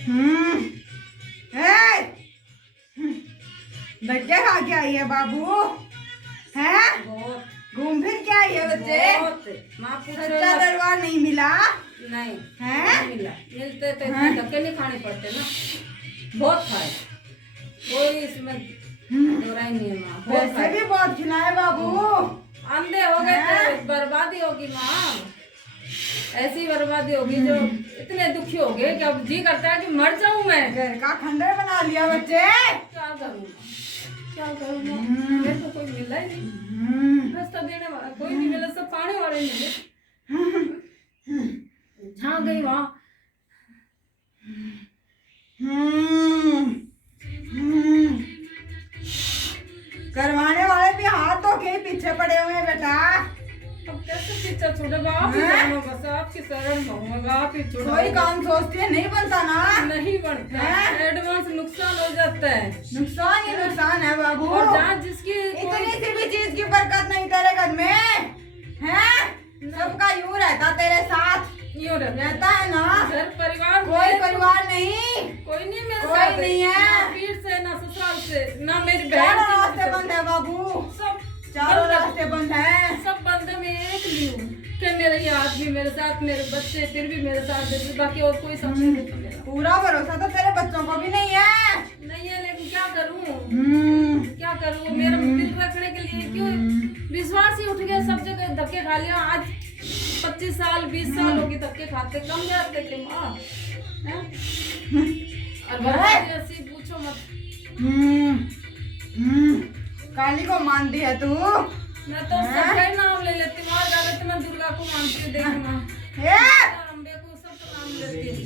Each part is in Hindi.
हम्म। ए, धक्के खा के आई है बाबू, हैं? बहुत घूम फिर के आई है बच्चे। बहुत माँ सच्चा दरबार नहीं मिला नहीं हैं? नहीं मिला। मिलते तो इतने धक्के नहीं खाने पड़ते ना। बहुत खाए, कोई इसमें दोहराई नहीं है माँ। बहुत वैसे खाए, भी बहुत खिलाए बाबू। अंधे हो गए हैं? तो बर्बादी होगी माँ। ऐसी बर्बादी होगी जो इतने दुखी हो गए कि अब जी करता है कि मर जाऊं मैं। घर का खंडर बना लिया बच्चे। क्या करूँ क्या करूँ माँ? मेरे को कोई मिला ही नहीं, रास्ता देने वाला कोई नहीं मिला, सब पानी वाले मिले। जहाँ गई वहाँ करवाने वाले भी हाथ धो के ही पीछे पड़े हुए हैं बेटा। अब कैसे पीछा छोड़े आप ही जानो, बस आपकी शरण कहूँगा, आप ही छोड़ो। कोई काम सोचती है नहीं बनता ना। नहीं बनता, एडवांस नुकसान हो जाता है। नुकसान ही नुकसान है बाबू। और जहाँ जिसकी इतनी सी भी चीज की बरकत नहीं तेरे घर में है। सबका यूं रहता तेरे साथ यूं रहता है ना। घर परिवार कोई परिवार नहीं, कोई नहीं मेरे कोई साथ नहीं है। ना पीर से ना ससुराल से ना मेरी चारों बहन रास्ते बंद है बाबू, सब चारों बंद है। रास्ते बंद है। सब बंद में एक ली हूँ कि मेरे ये आदमी मेरे साथ, मेरे बच्चे फिर भी मेरे साथ देते, बाकी और कोई समझ नहीं देता मेरा। पूरा भरोसा तो तेरे बच्चों को भी नहीं है। नहीं है, लेकिन क्या करूँ क्या करूँ? मेरा दिल रखने के लिए क्यों विश्वास ही उठ गया। सब जगह धक्के खा लिया। आज 25 साल 20 साल होगी धक्के खाते, कम जाते थे माँ। हैं? और बर्बादी ऐसी पूछो मत। काली को मानती है तू। मैं तो सबका ही नाम ले लेती हूँ, और ज्यादा तो मैं दुर्गा को मानती हूँ। देख माँ, हे! अम्बे को सबका नाम लेती हूँ।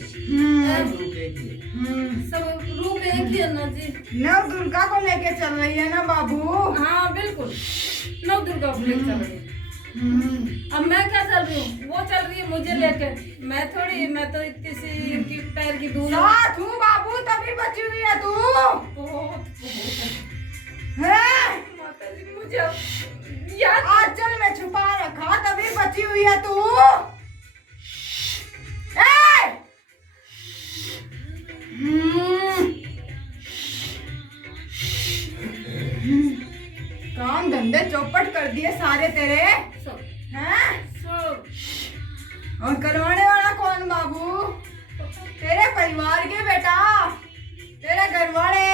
सब रूप एक ही है ना जी। नव दुर्गा को लेके चल रही है ना बाबू। हाँ बिल्कुल, नौ दुर्गा को लेकर चल रही है। अब मैं क्या चल रही हूँ, वो चल रही है मुझे लेके। मैं थोड़ी, मैं तो इतनी सी उनकी पैर की दूर साथ हूँ बाबू, तभी बची हुई है तू। बहुत हैं? माता जी मुझे अब याद आंचल में छुपा रखा तभी बची हुई है तू। ए! काम धंधे चौपट कर दिए सारे तेरे सब हैं। सब और करवाने वाला कौन बाबू? तेरे परिवार के बेटा, तेरे घर वाले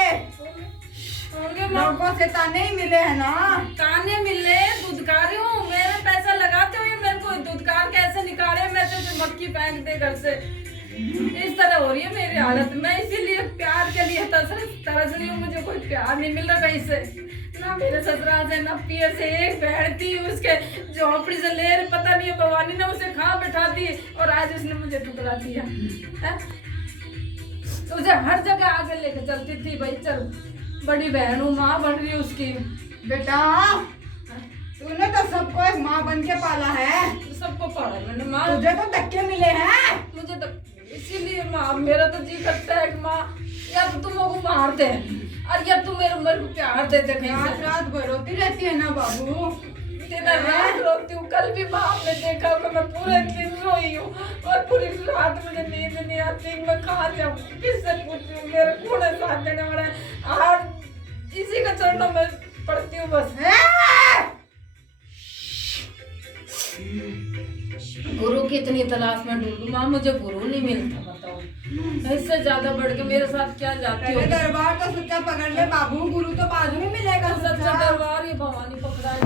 होंगे माँ। लोगों से ताने ही मिले हैं ना। ताने मिले, दुधकारी हूँ, मेरे पैसा लगाते हुए मेरे को दुधकार कैसे निकाले? मैं तो मक्खी फेंक दे घर से। इस तरह हो रही है मेरी हालत। मैं इसीलिए प्यार के लिए तरस रही हूँ। मुझे कोई प्यार नहीं मिल रहा कहीं से, ना मेरे ससुराल से ना पियर से। एक बहन थी, उसके झोपड़ी से ले पता नहीं भवानी ने उसे खा बैठा दी, और आज उसने मुझे ठुकरा दिया है? तुझे हर जगह आगे लेके चलती थी, भाई चल, बड़ी बहन हूँ, माँ बन रही है उसकी। बेटा तूने तो सबको एक माँ बन के पाला है। सबको पढ़ा मैंने माँ, तुझे तो धक्के मिले हैं। मुझे तो इसीलिए माँ, मेरा तो जी करता है कि माँ या तो तुम को मार दे, और या तुम मेरे को प्यार दे दे। रात रात भर रोती रहती है ना बाबू। तेरा रात रोती हूँ। कल भी माँ ने देखा कि मैं पूरे दिन रोई हूँ, और पूरी रात मुझे नींद नहीं आती। मैं कहाँ जाऊँ, किससे पूछूँ? मेरे कौन है साथ देने वाला है? और इसी का चरणों में पड़ती हूँ बस। गुरु की इतनी तलाश में ढूंढूं माँ, मुझे गुरु नहीं मिलता। बताओ इससे ज्यादा बढ़ के मेरे साथ क्या जाती हो? दरबार तो सच्चा पकड़ ले बाबू, गुरु तो बाद में मिलेगा। सच्चा दरबार ही भवानी पकड़ा है,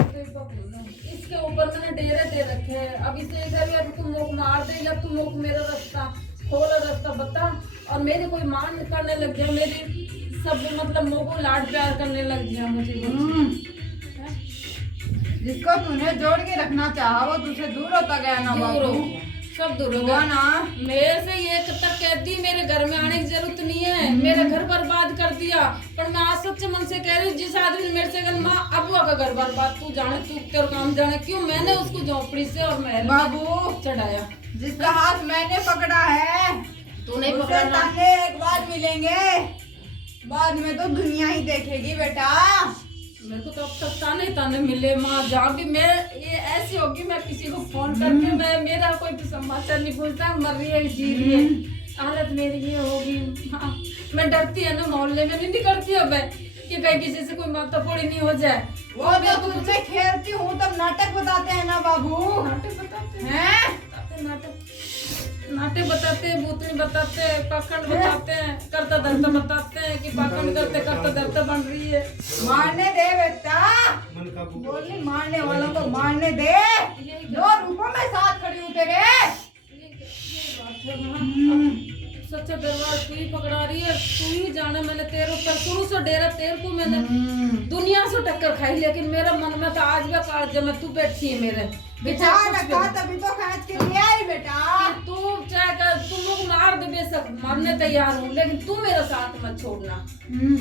इसके ऊपर मैंने डेरे दे रखे हैं। अब इसे इधर या तुम मुख मार दे, या तुम मुख मेरा रास्ता खोल, रास्ता बता। और मेरी कोई मान करने लग गया, मेरी सब मतलब मुँह को लाड प्यार करने लग गया मुझे। जिसको तूने जोड़ के रखना चाहा वो तुझसे दूर होता गया ना बाबू। सब दूर हो गया ना। मेरे से ये तक कहती मेरे घर में आने की जरूरत नहीं है, मेरा घर बर्बाद कर दिया। पर मैं आज सच्चे मन से कह रही हूँ, जिस आदमी ने मेरे से कहा माँ अबुआ का घर बर्बाद, तू जाने, तू तेरा काम जाने, क्यों मैंने उसको झोपड़ी से और महल बाबू चढ़ाया। जिसका हाथ मैंने पकड़ा है तू नहीं उसे पकड़ा। ताने एक बार मिलेंगे, बाद में तो दुनिया ही देखेगी बेटा। मेरे को तो अब तक ताने मिले माँ। जहाँ भी मैं ये ऐसी होगी, मैं किसी को फोन करके मैं मेरा कोई भी समाचार नहीं पूछता, मर रही है जी रही है, हालत मेरी ये होगी। हाँ, मैं डरती है ना, मोहल्ले में नहीं निकलती अब मैं कि कहीं किसी से कोई मातापुड़ी नहीं हो जाए। वो जो तुझसे खेलती हूँ तब नाटक बताते हैं ना बाबू। नाटक बताते हैं? नाटक बताते हैं, भूतनी बताते हैं, पाखंड बताते हैं, करता धरता बताते हैं कि पाखंड करते करता धरता बन रही है। मारने दे बेटा, बोली मारने वालों को मारने दे। दो रूपों में साथ खड़ी हूँ तेरे। सच्चा दरबार तू ही पकड़ा रही है, तू ही जाने। मैंने तेरे ऊपर शुरू से डेरा तेरे को मैंने दुनिया से टक्कर खाई, लेकिन मेरा मन में तो आज भी काट जब मैं तू बैठी है मेरे बिठा रखा तभी तो खींच के ले आई बेटा। तू चाहे कर, तुम लोग मार दे बेशक, मरने तैयार हूँ, लेकिन तू मेरा साथ मत छोड़ना।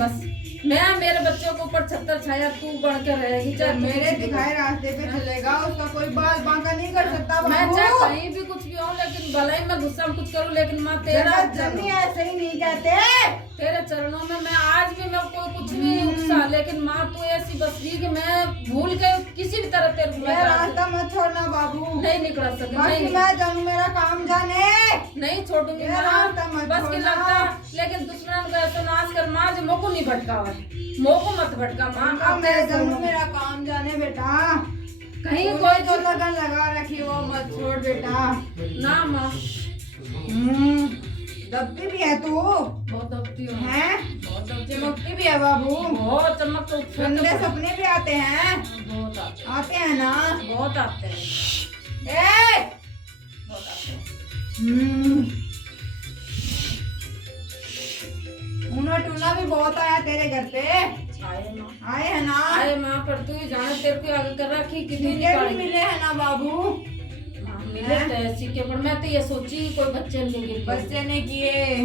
बस मैं मेरे बच्चों को ऊपर छत्तर छाया तू बन के रहेगी। चाहे मेरे दिखाए रास्ते पे चलेगा, उसका कोई बात बांका नहीं कर सकता। मैं चाहे कहीं भी कुछ भी हो, लेकिन भले ही मैं गुस्सा में कुछ करूँ, लेकिन माँ तेरा जन्नी ऐसे ही नहीं कहते। तेरे चरणों में मैं आज भी मैं कोई कुछ नहीं उकसा, लेकिन माँ तू ऐसी बस रही कि मैं भूल के किसी भी तरह तेरे को रास्ता मत छोड़ना बाबू। नहीं निकल सकती, नहीं मैं जानू मेरा काम जाने नहीं छोड़ूंगी बस की लगता। लेकिन दुश्मन को ऐसा नाश कर माँ जो मोको नहीं भटकावा, मोको मत भटका माँ। मैं जानू मेरा काम जाने बेटा। कहीं कोई तो लगन लगा रखी वो मत छोड़ बेटा ना माँ। दबती भी है तू, बहुत दबती हूँ, बहुत दबती हूँ। चमकती भी है बाबू, बहुत चमक तो गंदे सपने भी आते हैं। बहुत आते हैं ना, बहुत आते हैं, बहुत आते हैं। ऊना टूना भी बहुत आया तेरे घर पे। आए माँ, आए है ना, आए माँ, पर तू ही जाने तेरे को आगे कर रखी कितनी भी मिले है ना बाबू। मिले तो ऐसी के, पर मैं तो ये सोची कोई बच्चे लेंगे, बच्चे ने किए।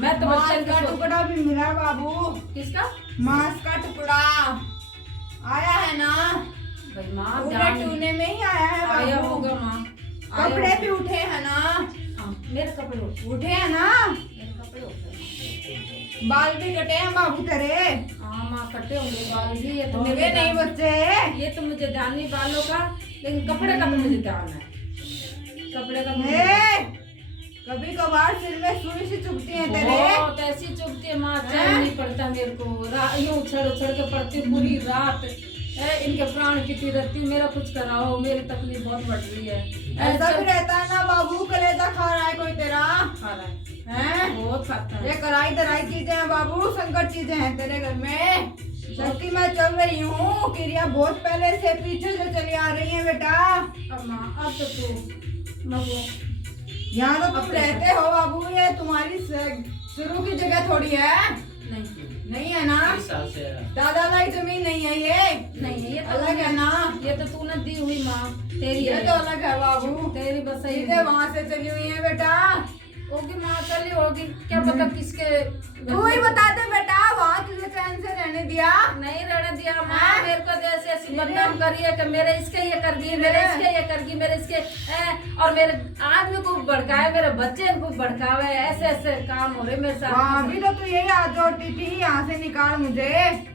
मैं तो बच्चे का टुकड़ा भी मिला बाबू। किसका मांस का टुकड़ा आया है ना भाई माँ? टूने में ही आया है बाबू। आया होगा माँ। कपड़े भी उठे हैं ना? मेरे कपड़े उठे हैं ना? मेरे कपड़े उठे, बाल भी कटे हैं बाबू तेरे। हाँ माँ कटे होंगे बाल भी। ये तो होंगे नहीं बच्चे, ये तो मुझे ध्यान नहीं बालों का, लेकिन कपड़े का तो मुझे ध्यान है। कपड़े का कभी कभार सिर में सुई सी चुभती है तेरे। बहुत ऐसी चुभती है माँ, चैन नहीं पड़ता मेरे को। यूं उछल उछल के पड़ती पूरी रात। इनके प्राण कितनी रहती, मेरा कुछ कराओ, मेरी तकलीफ बहुत बढ़ रही है। ऐसा भी रहता है ना बाबू, कलेजा खा रहा है कोई तेरा? खा रहा है, बहुत खाता है। ये कराई दराई चीजें हैं बाबू, संकट चीजें हैं तेरे घर में। शक्ति मैं चल रही हूँ, क्रिया बहुत पहले से पीछे से चली आ रही है बेटा। अब माँ अब तो तू यहाँ तो तुम रहते हो बाबू, ये तुम्हारी शुरू की जगह थोड़ी है। नहीं है ना? दादा लाई जमीन नहीं है ये। नहीं ये तो अलग है ना, ये तो तूने दी हुई माँ तेरी ये है। तो अलग है बाबू, तेरी बस सही वहाँ से चली हुई है बेटा। होगी माँ, चली होगी, क्या पता किसके। तू ही बता दे बेटा, वहाँ तुझे चैन से रहने दिया? नहीं रहने दिया माँ। मेरे को जैसे ऐसी बदनाम करी है कि मेरे इसके ये कर दिए, मेरे इसके ये कर दी, मेरे इसके और मेरे आदमी को भड़काए, मेरे बच्चे को भड़कावे, ऐसे ऐसे काम हो रहे मेरे साथ। वहाँ भी तो तू यही हाथ जोड़ती थी, यहाँ से निकाल मुझे,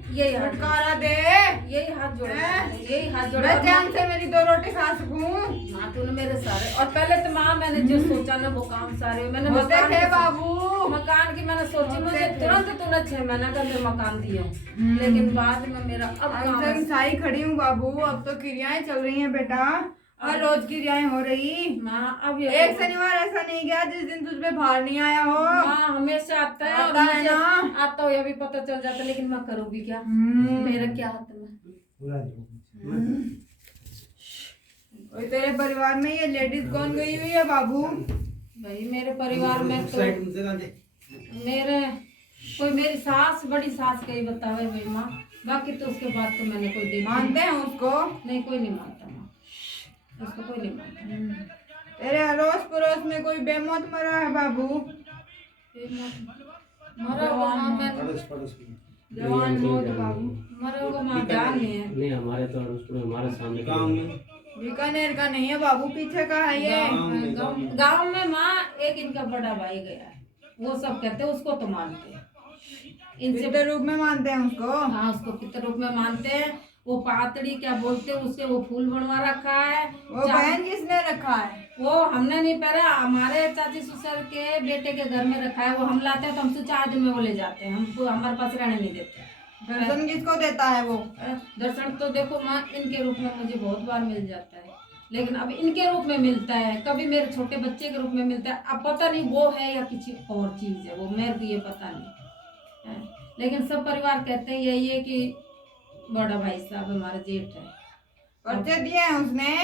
यही छुटकारा दे। यही हाथ जोड़ा, यही हाथ जोड़ा, मैं चैन से मेरी 2 रोटी खा सकूं। माँ तूने मेरे सारे, और पहले तो माँ मैंने जो सोचा ना वो काम सारे मैंने मकान थे बाबू, मकान की मैंने सोची। मुझे तुरंत तूने 6 महीना का मैं मकान दिया, लेकिन बाद में मेरा अब काम साई खड़ी हूँ बाबू। अब तो क्रियाएं चल रही हैं बेटा, हर रोज क्रियाएं हो रही। माँ अब एक शनिवार ऐसा नहीं गया जिस दिन तुझ पे भार नहीं आया हो। हाँ हमेशा आता है, और मुझे आता हो ये भी पता चल जाता, लेकिन मैं करूँगी क्या? मेरा क्या हाथ में। तेरे परिवार में ये लेडीज कौन गई हुई है बाबू? भाई मेरे परिवार में तो मेरे कोई मेरी सास, बड़ी सास कहीं बतावे भाई माँ, बाकी तो उसके बाद तो मैंने कोई देखा। मानते हैं उसको? नहीं कोई नहीं मानता माँ, उसको कोई नहीं मानता। तेरे अड़ोस पड़ोस में कोई बेमौत मरा है बाबू? मरा होगा माँ, मैं जवान मौत बाबू मरा होगा माँ, ध्यान नहीं है। नहीं हमारे तो हमारे सामने काम बीकानेर का नहीं है बाबू, पीछे का है ये। गांव में माँ एक इनका बड़ा भाई गया है, वो सब कहते हैं उसको तो मानते हैं, इनसे पितर रूप में मानते हैं उसको। हाँ उसको पितर रूप में मानते हैं। वो पातड़ी क्या बोलते हैं उसके, वो फूल बनवा रखा है। वो बहन किसने रखा है? वो हमने नहीं पहरा, हमारे चाची ससुर के बेटे के घर में रखा है, वो हम लाते हैं तो हमसे 4 दिन में वो ले जाते हैं, हमको हमारे पास रहने नहीं देते। दर्शन किसको देता है वो? दर्शन तो देखो माँ इनके रूप में मुझे बहुत बार मिल जाता है, लेकिन अब इनके रूप में मिलता है, कभी मेरे छोटे बच्चे के रूप में मिलता है। अब पता नहीं वो है या किसी और चीज है, वो मेरे को ये पता नहीं है। लेकिन सब परिवार कहते हैं यही है कि बड़ा भाई साहब हमारा जेठ है। पर्चे दिए हैं उसने?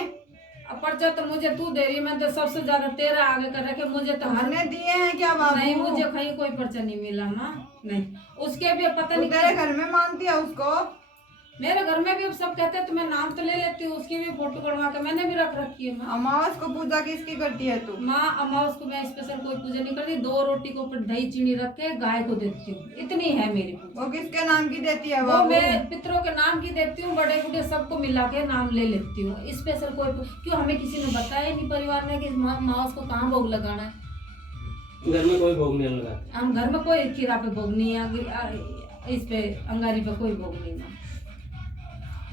अब पर्चा तो मुझे तू दे रही है, मैं तो सबसे ज्यादा तेरा आगे कर रखे, मुझे तो हर उसने दिए हैं क्या बाबू? नहीं, मुझे कहीं कोई पर्चा नहीं मिला माँ, नहीं। उसके भी पता नहीं तेरे घर में मानती है उसको? मेरे घर में भी अब सब कहते हैं तो मैं नाम तो ले लेती हूँ, उसकी भी फोटो बनवा के मैंने भी रख रखी है माँ। अमावस को पूजा किसकी करती है तू? माँ अमावस को मैं स्पेशल कोई पूजा नहीं करती, 2 रोटी के ऊपर दही चीनी रख के गाय को देती हूँ, इतनी है मेरी पूजा। वो किसके नाम की देती है वो बाबू? मैं पितरों के नाम की देती हूँ, बड़े बूढ़े सबको मिला के नाम ले लेती हूँ। स्पेशल कोई क्यों हमें किसी ने बताया नहीं परिवार ने कि अमावस को कहाँ भोग लगाना है। घर में कोई भोग नहीं लगा, हम घर में कोई खीरा पे भोग नहीं है, इस पे अंगारी पे कोई भोग नहीं है,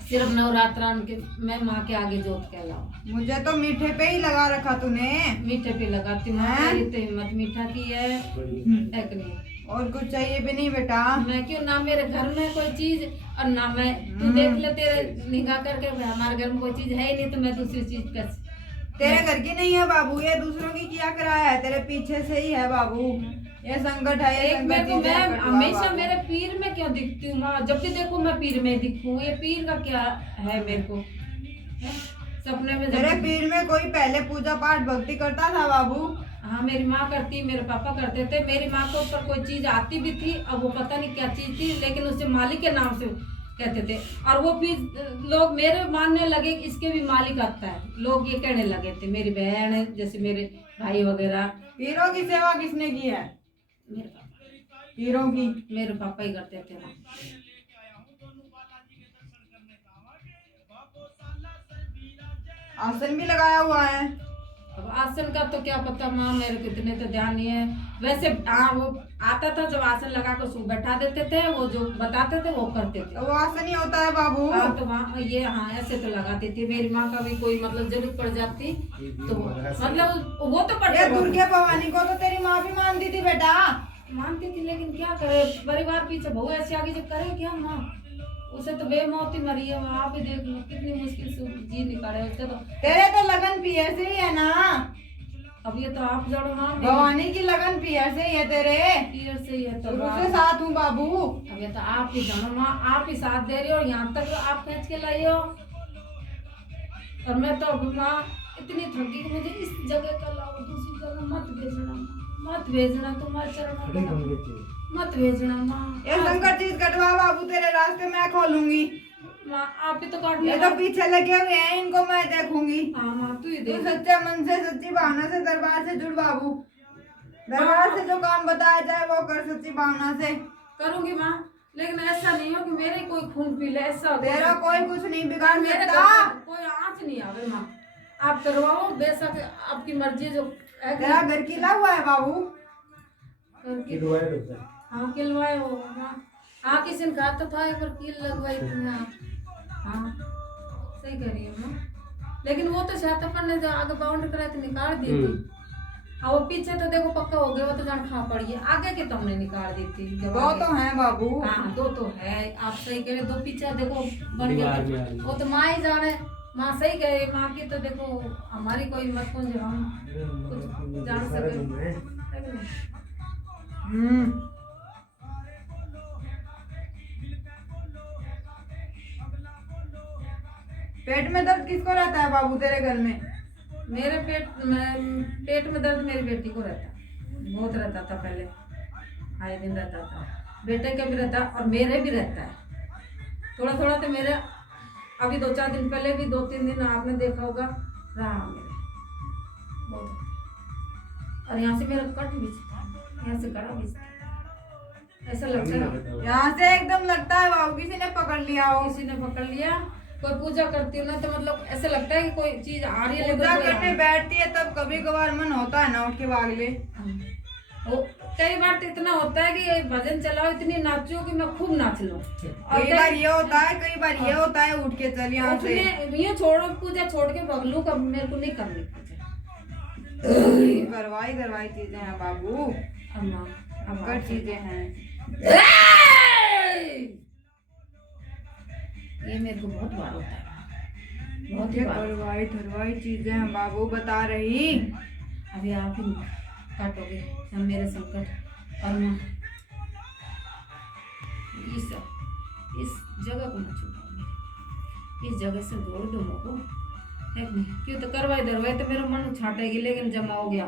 सिर्फ नवरात्रान के मैं माँ के आगे जोत कहलाऊं। मुझे तो मीठे पे ही लगा रखा तूने। मीठे पे लगाती हूँ, मेरी तो हिम्मत मीठा की है एक नहीं। और कुछ चाहिए भी नहीं बेटा। मैं क्यों ना मेरे घर में कोई चीज और ना मैं, तू देख ले तेरे निगाह करके हमारे घर में कोई चीज है ही नहीं, तो मैं दूसरी चीज कैसे? तेरे घर की नहीं है बाबू, ये दूसरों की किया कराया है, तेरे पीछे से ही है बाबू। ये संकट है, ये एक में संकट तो चीजें मैं कटवा हमेशा बाबू। मेरे पीर में क्यों दिखती हूँ माँ, जब भी देखो मैं पीर में दिखूँ, ये पीर का क्या है मेरे को? है? सपने में तेरे पीर में कोई पहले पूजा पाठ भक्ति करता था बाबू? हाँ मेरी माँ करती, मेरे पापा करते थे। मेरी माँ को ऊपर कोई चीज आती भी थी, अब वो पता नहीं क्या चीज थी, लेकिन उसे मालिक के नाम से कहते थे, और वो फिर लोग मेरे मानने लगे इसके भी मालिक आता है, लोग ये कहने लगे थे। मेरी बहन जैसे मेरे भाई वगैरह। पीरों की सेवा किसने की है? मेरे पापा, पीरों की मेरे पापा ही करते थे ना। आसन भी लगाया हुआ है? अब आसन का तो क्या पता माँ, मेरे को इतने तो ध्यान नहीं है। वैसे हाँ वो आता था जब आसन लगा कर उसको बैठा देते थे, वो जो बताते थे वो करते थे। तो वो आसन ही होता है बाबू? हाँ तो वहाँ ये हाँ ऐसे तो लगाती थी। मेरी माँ का भी कोई मतलब जरूरत पड़ जाती तो मतलब वो तो ये दुर्गे भवानी को तो तेरी माँ भी मानती थी बेटा। मानती थी, लेकिन क्या करे, परिवार पीछे बहू ऐसी आगे जब करे क्या माँ, उसे तो बेमौती मरी है। वहाँ भी देख लो कितनी मुश्किल से जी निकाले उससे तो। तेरे तो लगन पियर से ही है ना? अब ये तो आप जानो माँ, भवानी की लगन पियर से ही है तेरे। पीर से ही है तो शुरू से साथ हूँ बाबू। अब ये तो आप ही जानो माँ, आप ही साथ दे रही हो, यहाँ तक आप खींच के लाई हो। और मैं तो अब माँ इतनी थकी कि मुझे इस जगह का लाओ, दूसरी जगह मत भेजना, मत भेजना, तुम्हारे चरणों में मत भेजना माँ। ये संकट चीज कटवा बाबू, तेरे रास्ते मैं खोलूंगी। माँ आप ही तो काट ये लिया। तो पीछे लगे हुए हैं, इनको मैं देखूंगी। हाँ माँ तू ही तू देख। सच्चे मन से सच्ची भावना से दरबार से जुड़ बाबू। दरबार से जो काम बताया जाए वो कर सच्ची भावना से। करूंगी माँ, लेकिन ऐसा नहीं हो कि मेरे कोई खून पी ले, ऐसा तेरा कोई कुछ नहीं बिगाड़ मेरे सकता। घर में कोई आँच नहीं आवे माँ। आप करवाओ, बेशक आपकी मर्जी जो है। तेरा घर किला हुआ है बाबू? हाँ किलवाए हो माँ। हाँ किसी ने कहा तो था एक बार कील लगवाई थी। हाँ सही कह रही है माँ, लेकिन वो तो शायद अपन ने जो आगे बाउंड कराए थे निकाल दी थी। और वो पीछे तो देखो पक्का हो गया, वो तो जान खा पड़ी है, आगे की तुमने निकाल दी थी। दो तो है बाबू। हाँ 2 तो है, आप सही कह रहे, 2 पीछे देखो बन गया, वो तो माँ ही जाने। माँ सही कह रही, माँ की तो देखो हमारी कोई मत जो हम कुछ जान सके। पेट में दर्द किसको रहता है बाबू तेरे घर में? मेरे पेट में दर्द मेरी बेटी को रहता, बहुत रहता था पहले, आए दिन रहता था। बेटे का भी रहता और मेरे भी रहता है थोड़ा थोड़ा। तो मेरे अभी 2-4 दिन पहले भी 2-3 दिन आपने देखा होगा रहा मेरे बहुत। और यहाँ से मेरा कट भी, यहाँ से गड़ा भी, ऐसा लगता है यहाँ से एकदम लगता है बाबू किसी ने पकड़ लिया हो। किसी ने पकड़ लिया। कोई पूजा करती हूँ ना तो मतलब ऐसा लगता है कि कोई चीज आ रही है, पूजा लेकिन करने बैठती है तब कभी कभार मन होता है ना उठ के भाग ले। वो कई बार तो इतना होता है कि ये भजन चलाओ, इतनी नाचो कि मैं खूब नाच लूं। और कई बार ये होता है, कई बार ये होता है उठ के चल यहाँ से। ये छोड़ो पूजा छोड़ के भगलू, कब मेरे को नहीं करनी पूजा। करवाई करवाई चीजें हैं बाबू, अम्मा अक्कड़ चीजें हैं। ये मेरे को बहुत बार होता है, बहुत ही ये बार। करवाई धरवाई चीजें हैं बाबू, बता रही। अभी आप ही काटोगे सब मेरे संकट। और मैं इस जगह को मत छुपाओगे, इस जगह से जोड़ दो मुझको, है कि नहीं? क्यों तो करवाई दरवाई तो मेरा मन छाटेगी, लेकिन जमा हो गया।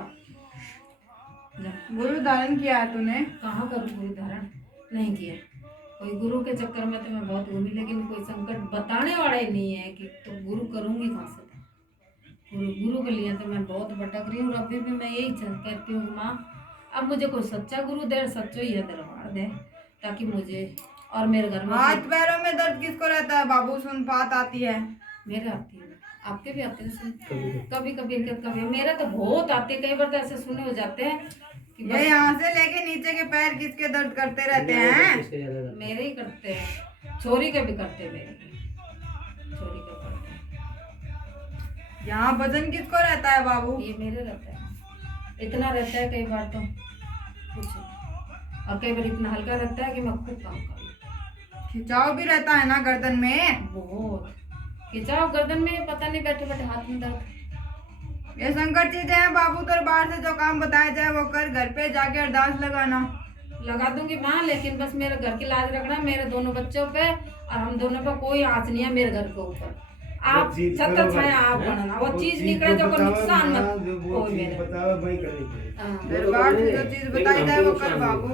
गुरु धारण किया है तूने? कहाँ करूँ गुरु धारण? नहीं किया। कोई गुरु के चक्कर में तो मैं बहुत घूमी, लेकिन कोई संकट बताने वाला ही नहीं है कि तो गुरु करूँगी कहाँ से? गुरु के लिए तो मैं बहुत भटक रही हूँ। और अभी भी मैं यही कहती हूँ माँ, अब मुझे कोई सच्चा गुरु दे, सच्चो ही है दरबार दे, ताकि मुझे और मेरे घर में। हाथ पैरों में दर्द किसको रहता है बाबू? सुन पात आती है? मेरे आती है, आपके भी आते हैं सुन? कभी कभी इनके कभी मेरे तो बहुत आते हैं। कई बार तो ऐसे सुने हो जाते हैं कि ये यहाँ से लेके नीचे के पैर किसके दर्द करते रहते हैं? मेरे ही करते हैं, छोरी के भी करते हैं, मेरे छोरी के करते हैं। यहाँ वजन किसको रहता है बाबू? ये मेरे रहता है, इतना रहता है कई बार तो कुछ, और कई बार इतना हल्का रहता है कि मैं खूब काम करूँ। खिंचाव भी रहता है ना गर्दन में? बहुत खिंचाव गर्दन में, पता नहीं बैठे बैठे हाथ में दर्द। ये संकट चीजें हैं बाबू, तो बाहर से जो काम बताया जाए वो कर, घर पे जाके अरदास लगाना। लगा दूंगी माँ, लेकिन बस मेरे घर की लाज रखना, मेरे दोनों बच्चों पे और हम दोनों पे कोई आँच नहीं है मेरे घर के ऊपर। आप छत्र छाया आप बनना, वो चीज निकले जो को नुकसान मत हो मेरे। बताओ वही करनी पड़ेगी। हाँ। दरबार से जो चीज बताई जाए वो कर बाबू।